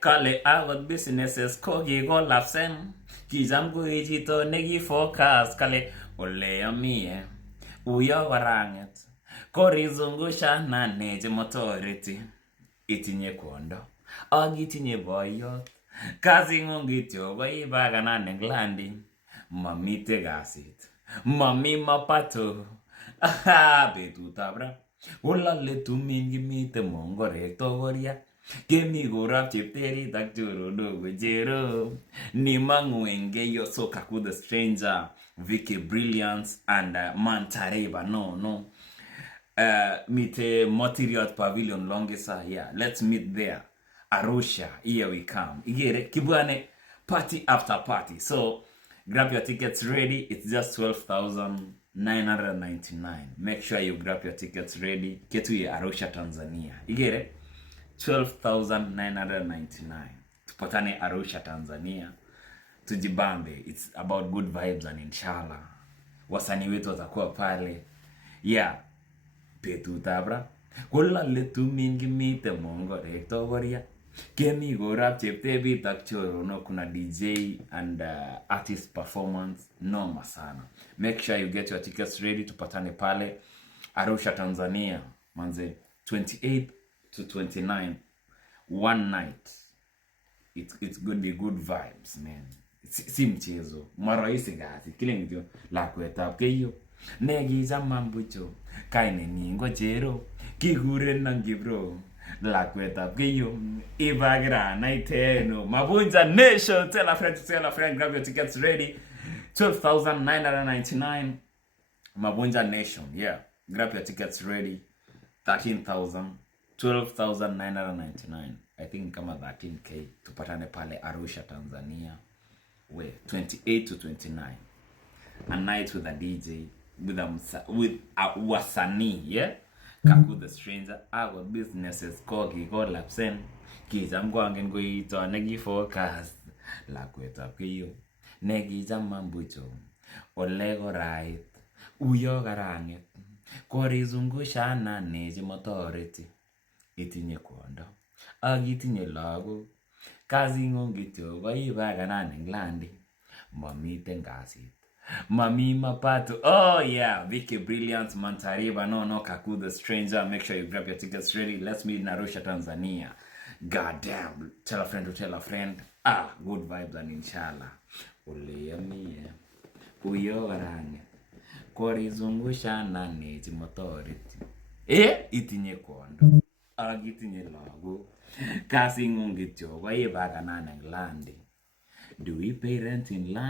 Kale akot businesses ko kikolapsen. Kicham koi chito nekifocus kale ole yamie uyo korang'et korizungusha naneche motoreti. Itinye kwondo ak itinye boyot, kasing'ung kityo ko ibakanane eng landi. Mamite kasit, mami mapato. Betutab ra olale tumin kimite mongorek tokoria. Kemi korap chepterit ak choronok kochero. Nimang'u eng Geyo, so Kaku the Stranger, Vicky Brilliance and Mantareva. No. Meet Motiriyot Pavilion Longisa. Yeah, let's meet there. Arusha, here we come. Igere, kibwane party after party. So grab your tickets ready. It's just 12,999. Make sure you grab your tickets ready. Ketu Arusha, Tanzania. Igere 12,999. Tupatane Arusha, Tanzania. Tujibambe. It's about good vibes and inshallah. Wasanii wetu watakuwa pale. Yeah. Betutab kolale tumin kimite mongorek tokoria. Kemi korap cheptebit ak choronok, kuna DJ and artist performance noma sana. Make sure you get your tickets ready. Tupatane pale Arusha, Tanzania. Manze 28th to 29th. One night. It's gonna be good vibes, man. Si mchezo. Maraisi gasi. Kile ngityo Lakwetab Geyo. Negiza mambucho kaine ningo chero kiguren nang Kibro. Lakwetab Geyo ibagira naiteno Mabunja Nation. Tell a friend, grab your tickets ready. 12,999. Mabunja Nation, yeah, grab your tickets ready. 13,000, 12,999. I think kama 13k. Tupatane pale Arusha, Tanzania. Where 28 to 29. A night with a DJ, with a wasanii, yeah. Kaku the Stranger, our businesses kogi go lapsen. Kijam gwangen go ito negi focus. Lakwetab Geyo negijam mambucho olego right uyo karang'et korizungusha naneche motoreti. Itinye kwondo ak itinye lagok, kasing'ung kityo ko ibakanane eng landi. Mamiten kasit, mami mapato. Oh yeah, Vicky Brilliance, Mantareva, no, Kaku the Stranger. Make sure you grab your tickets ready. Let's meet in Arusha, Tanzania. Goddamn, tell a friend to tell a friend. Good vibes and inshallah. Ole yamie uyo karang'et korizungusha naneche motoreti. Itinye kwondo ak itinye lagok, kasing'ung kityo ko ibakanane eng landi. Do we pay rent in land?